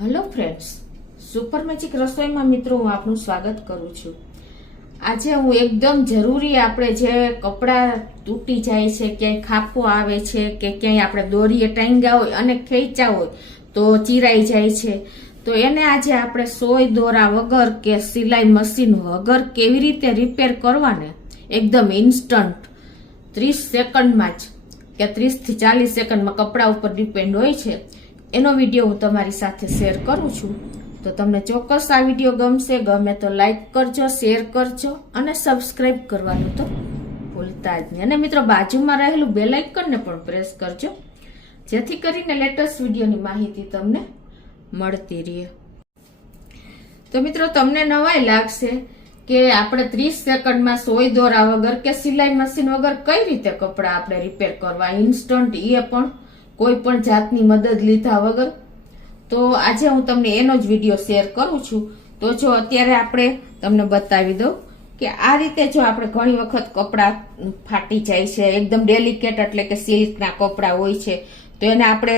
Hello friends, super magic રસોઈમાં મિત્રો હું આપનું સ્વાગત કરું છું। આજે હું એકદમ જરૂરી આપણે જે કપડાં તૂટી જાય છે, ક્યાંય ખાપો આવે છે કે ક્યાંય આપણે દોરીએ ટાંગ્યા હોય અને ખેંચ્યા હોય તો ચીરાઈ જાય છે, તો એને આજે આપણે સોય દોરા વગર કે સિલાઈ મશીન વગર કેવી રીતે રિપેર કરવાને એકદમ ઇન્સ્ટન્ટ 30 સેકન્ડમાં જ કે 30 થી 40 સેકન્ડમાં કપડા ઉપર ડિપેન્ડ હોય છે એનો વિડીયો હું તમારી સાથે શેર કરું છું। તો તમને ચોક્કસ આ વિડીયો ગમે તો લાઈક કરજો, શેર કરજો અને સબસ્ક્રાઇબ કરવાનું તો ભૂલતા જ નહીં। અને મિત્રો બાજુમાં રહેલું બેલ આઇકનને પણ પ્રેસ કરજો જેથી કરીને લેટેસ્ટ વિડીયોની માહિતી તમને મળતી રહે। તો મિત્રો તમને નવાઈ લાગશે કે આપણે 30 સેકન્ડમાં સોય દોરા વગર કે સિલાઈ મશીન વગર કઈ રીતે કપડા આપણે રિપેર કરવા ઇન્સ્ટન્ટ, એ પણ કોઈ પણ જાતની મદદ લીધા વગર। તો આજે હું તમને એનો જ વિડીયો શેર કરું છું। તો જો અત્યારે આપણે તમને બતાવી દઉં કે આ રીતે જો આપણે ઘણી વખત કપડા ફાટી જાય છે, એકદમ ડેલિકેટ એટલે કે સિલ્કના કપડા હોય છે, તો એને આપણે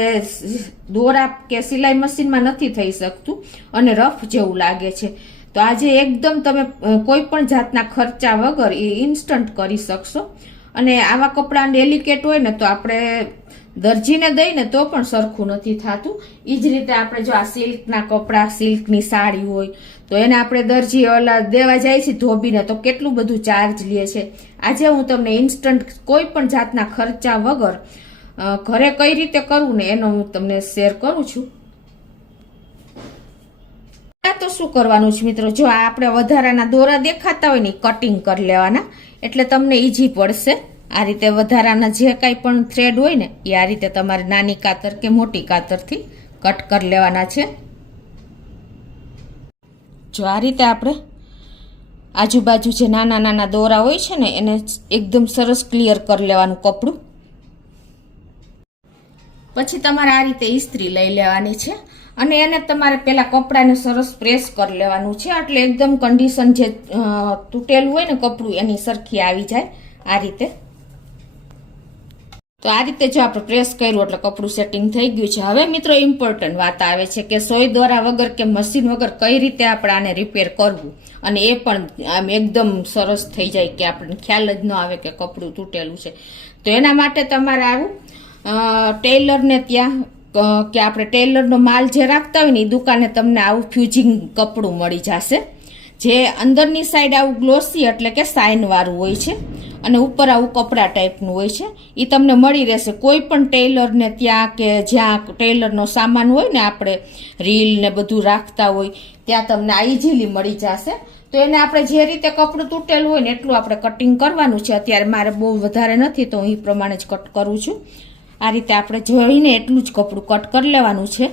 દોરા કે સિલાઈ મશીનમાં નથી થઈ શકતું અને રફ જેવું લાગે છે। તો આજે એકદમ તમે કોઈ પણ જાતના ખર્ચા વગર એ ઇન્સ્ટન્ટ કરી શકશો। અને આવા કપડા ડેલિકેટ હોય ને તો આપણે દરજીને દઈને તો પણ સરખું નથી થતું। એ જ રીતે આપણે જો આ સિલ્કના કપડા, સિલ્કની સાડી હોય તો એને આપણે દરજી ઓલા દેવા જાય છે ધોબીને તો કેટલું બધું ચાર્જ લે છે। આજે હું તમને ઇન્સ્ટન્ટ કોઈ પણ જાતના ખર્ચા વગર ઘરે કઈ રીતે કરવું ને એનો હું તમને શેર કરું છું। તો શું કરવાનું છે મિત્રો, જો આ આપણે વધારાના દોરા દેખાતા હોય ને કટિંગ કરી લેવાના એટલે તમને ઈઝી પડશે। આ રીતે વધારાના જે કાંઈ પણ થ્રેડ હોય ને એ આ રીતે તમારે નાની કાતર કે મોટી કાતરથી કટ કરી લેવાના છે। જો આ રીતે આપણે આજુબાજુ જે નાના નાના દોરા હોય છે ને એને એકદમ સરસ ક્લિયર કરી લેવાનું કપડું। પછી તમારે આ રીતે ઇસ્ત્રી લઈ લેવાની છે અને એને તમારે પેલા કપડાને સરસ પ્રેસ કરી લેવાનું છે એટલે એકદમ કન્ડિશન જે તૂટેલું હોય ને કપડું એની સરખી આવી જાય આ રીતે। તો આ રીતે જો આપણે પ્રેસ કર્યું એટલે કપડું સેટિંગ થઈ ગયું છે। હવે મિત્રો ઇમ્પોર્ટન્ટ વાત આવે છે કે સોય દોરા વગર કે મશીન વગર કઈ રીતે આપણે આને રિપેર કરવું અને એ પણ આમ એકદમ સરસ થઈ જાય કે આપણને ખ્યાલ જ ન આવે કે કપડું તૂટેલું છે। તો એના માટે તમારે આવું ટેલરને ત્યાં કે આપણે ટેલરનો માલ જે રાખતા હોય ને એ દુકાને તમને આવું ફ્યુઝિંગ કપડું મળી જશે જે અંદરની સાઈડ આવું ગ્લોસી એટલે કે સાઇન વાળું હોય છે અને ઉપર આવું કપડા ટાઈપનું હોય છે। એ તમને મળી રહેશે કોઈ પણ ટેલરને ત્યાં કે જ્યાં ટેલરનો સામાન હોય ને આપણે રીલ ને બધું રાખતા હોય ત્યાં તમને આ ઇઝીલી મળી જશે। તો એને આપણે જે રીતે કપડું તૂટેલું હોય ને એટલું આપણે કટિંગ કરવાનું છે। અત્યારે મારે બહુ વધારે નથી તો હું એ પ્રમાણે જ કટ કરું છું। આ રીતે આપણે જોઈને એટલું જ કપડું કટ કરી લેવાનું છે।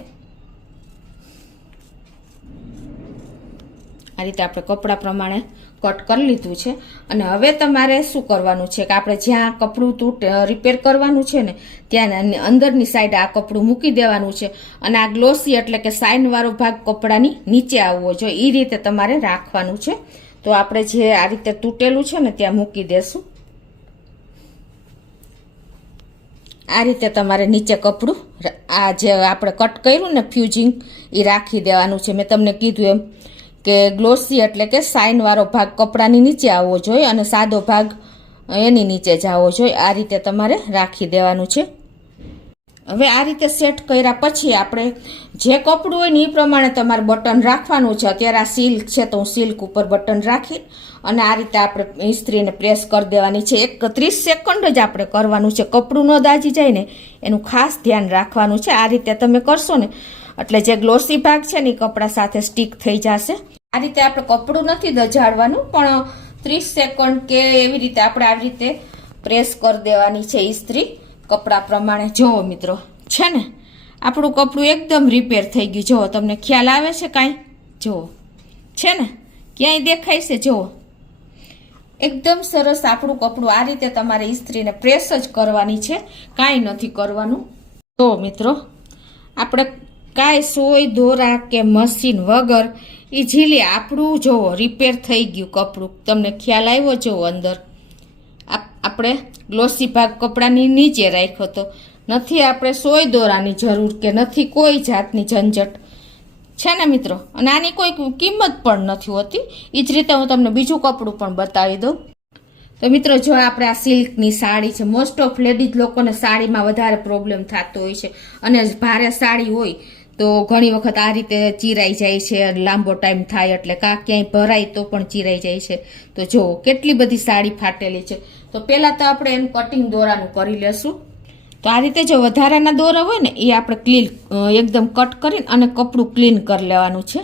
આ રીતે આપણે કપડા પ્રમાણે કટ કરી લીધું છે અને હવે તમારે શું કરવાનું છે કે આપણે જ્યાં કપડું રિપેર કરવાનું છે ને ત્યાં અંદરની સાઈડ આ કપડું મૂકી દેવાનું છે અને આ ગ્લોસી એટલે કે સાઇન વાળો ભાગ કપડાની નીચે આવવો જોઈએ એ રીતે તમારે રાખવાનું છે। તો આપણે જે આ રીતે તૂટેલું છે ને ત્યાં મૂકી દેશું। આ રીતે તમારે નીચે કપડું આ જે આપણે કટ કર્યું ને ફ્યુઝિંગ એ રાખી દેવાનું છે। મેં તમને કીધું એમ કે ગ્લોસી એટલે કે સાઇન વાળો ભાગ કપડાની નીચે આવવો જોઈએ અને સાદો ભાગ એની નીચે જ આવવો જોઈએ। આ રીતે તમારે રાખી દેવાનું છે। હવે આ રીતે સેટ કર્યા પછી આપણે જે કપડું હોય ને એ પ્રમાણે તમારે બટન રાખવાનું છે। અત્યારે આ સિલ્ક છે તો હું સિલ્ક ઉપર બટન રાખી અને આ રીતે આપણે ઇસ્ત્રીને પ્રેસ કરી દેવાની છે। 30 સેકન્ડ જ આપણે કરવાનું છે, કપડું ન દાજી જાય ને એનું ખાસ ધ્યાન રાખવાનું છે। આ રીતે તમે કરશો ને એટલે જે ગ્લોસી ભાગ છે ને એ કપડા સાથે સ્ટીક થઈ જશે। આ રીતે આપણે કપડું નથી દજાડવાનું પણ 30 સેકન્ડ કે એવી રીતે આપણે આવી રીતે પ્રેસ કરી દેવાની છે ઇસ્ત્રી કપડા પ્રમાણે। જુઓ મિત્રો છે ને આપણું કપડું એકદમ રિપેર થઈ ગયું। જુઓ તમને ખ્યાલ આવે છે કાંઈ? જુઓ છે ને ક્યાંય દેખાય છે? જુઓ એકદમ સરસ આપણું કપડું આ રીતે તમારે ઇસ્ત્રીને પ્રેસ જ કરવાની છે, કાંઈ નથી કરવાનું। તો મિત્રો આપણે કાંઈ સોય દોરા કે મશીન વગર ઇઝીલી આપણું જુઓ રિપેર થઈ ગયું કપડું। તમને ખ્યાલ આવ્યો? જુઓ અંદર આપણે ગ્લોસી ભાગ કપડાની નીચે રાખ્યો તો નથી આપણે સોય દોરાની જરૂર કે નથી કોઈ જાતની ઝંઝટ। છે ને મિત્રો, અને આની કોઈ કિંમત પણ નથી હોતી. એ જ રીતે હું તમને બીજું કપડું પણ બતાવી દઉં. તો મિત્રો જો આપણે આ સિલ્કની સાડી છે, મોસ્ટ ઓફ લેડીઝ લોકોને સાડીમાં વધારે પ્રોબ્લેમ થતો હોય છે, અને ભારે સાડી હોય તો ઘણી વખત આ રીતે ચીરાઈ જાય છે, લાંબો ટાઈમ થાય એટલે ક્યાંય ભરાય તો પણ ચીરાઈ જાય છે. તો જો કેટલી બધી સાડી ફાટેલી છે. તો પહેલા તો આપણે એનું કટિંગ દોરાનું કરી લેશું. તો આ રીતે જો વધારાના દોરા હોય ને એ આપણે ક્લીન એકદમ કટ કરીને અને કપડું ક્લીન કરી લેવાનું છે,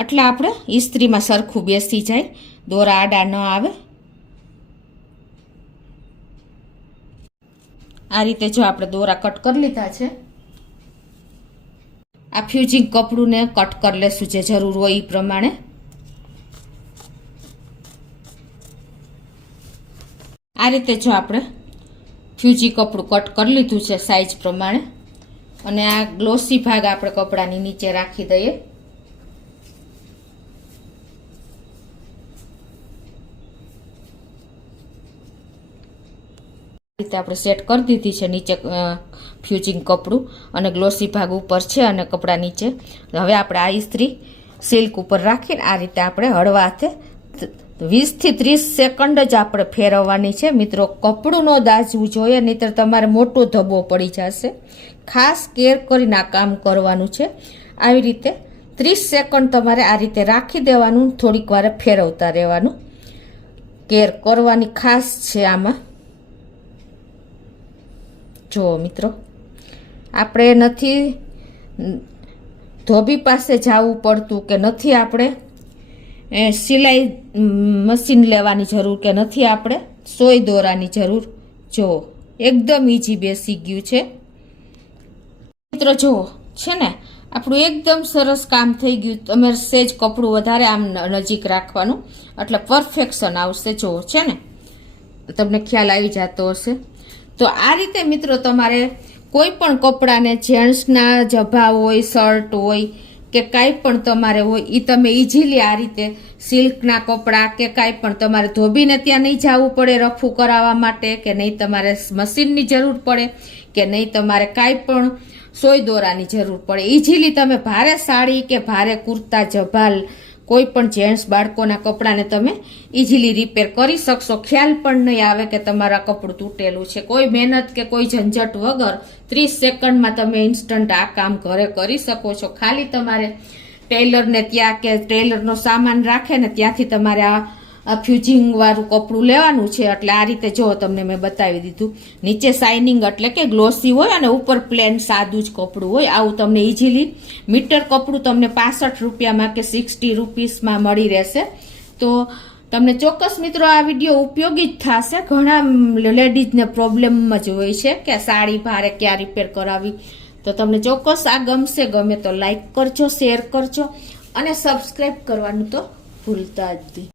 એટલે આપણે ઇસ્ત્રીમાં સરખું બેસી જાય, દોરા આડા ન આવે. આ રીતે જો આપણે દોરા કટ કરી લીધા છે. આ ફ્યુઝિંગ કપડુંને કટ કરી લેશું જે જરૂર હોય એ પ્રમાણે. આ રીતે જો આપણે ફ્યુઝી કપડું કટ કરી લીધું છે સાઈઝ પ્રમાણે, અને આ ગ્લોસી ભાગ આપણે કપડાની નીચે રાખી દઈએ. રીતે આપણે સેટ કરી દીધી છે નીચે ફ્યુઝિંગ કપડું, અને ગ્લોસી ભાગ ઉપર છે અને કપડા નીચે. હવે આપણે આ ઇસ્ત્રી સિલ્ક ઉપર રાખીને આ રીતે આપણે હળવા હાથે 20 થી 30 સેકન્ડ જ આપણે ફેરવવાની છે મિત્રો. કપડું ન દાઝવું જોઈએ, નહીતર તમારે મોટો ધબ્બો પડી જશે. ખાસ કેર કરીને આ કામ કરવાનું છે. આવી રીતે 30 સેકન્ડ તમારે આ રીતે રાખી દેવાનું, થોડીક વાર ફેરવતા રહેવાનું. કેર કરવાની ખાસ છે આમાં. જુઓ મિત્રો, આપણે નથી ધોબી પાસે જવું પડતું, કે નથી આપણે સિલાઈ મશીન લેવાની જરૂર, કે નથી આપણે સોય દોરાની જરૂર. જુઓ એકદમ ઈઝી બેસી ગયું છે મિત્રો. જુઓ છે ને આપણું એકદમ સરસ કામ થઈ ગયું. તમે સેજ કપડું વધારે આમ નજીક રાખવાનું એટલે પરફેક્શન આવશે. જુઓ છે ને, તમને ખ્યાલ આવી જતો હશે. તો આ રીતે મિત્રો તમારે કોઈ પણ કપડાને, જેન્ટ્સના જભા હોય, શર્ટ હોય કે કાંઈ પણ તમારે હોય, એ તમે ઇઝીલી આ રીતે સિલ્કના કપડાં કે કાંઈ પણ તમારે ધોબીને ત્યાં નહીં જવું પડે રફું કરાવવા માટે, કે નહીં તમારે મશીનની જરૂર પડે, કે નહીં તમારે કાંઈ પણ સોય દોરાની જરૂર પડે. ઇઝીલી તમે ભારે સાડી કે ભારે કુર્તા, જભાલ, કોઈ પણ જેન્ટ્સ બાળકોના કપડાને તમે ઇઝીલી રિપેર કરી શકશો. ખ્યાલ પણ નહીં આવે કે તમારા કપડું તૂટેલું છે. કોઈ મહેનત કે કોઈ ઝંઝટ વગર 30 સેકન્ડમાં તમે ઇન્સ્ટન્ટ આ કામ ઘરે કરી શકો છો. ખાલી તમારે ટેલરને ત્યાં, કે ટેલરનો સામાન રાખે ને ત્યાંથી તમારે આ ફ્યુઝિંગ વાળું કપડું લેવાનું છે. એટલે આ રીતે જો તમને મેં બતાવી દીધું. નીચે શાઇનિંગ એટલે કે ગ્લોસી હોય, અને ઉપર પ્લેન સાદું જ કપડું હોય. આવું તમને ઇઝીલી મીટર કપડું તમને 65 રૂપિયામાં કે 60 રૂપીસમાં મળી રહેશે. તો તમને ચોક્કસ મિત્રો આ વિડીયો ઉપયોગી જ થશે. ઘણા લેડીઝને પ્રોબ્લેમ જ હોય છે કે સાડી ભારે ક્યાં રિપેર કરાવી. તો તમને ચોક્કસ આ ગમશે. ગમે તો લાઈક કરજો, શેર કરજો, અને સબસ્ક્રાઈબ કરવાનું તો ભૂલતા જ નહીં.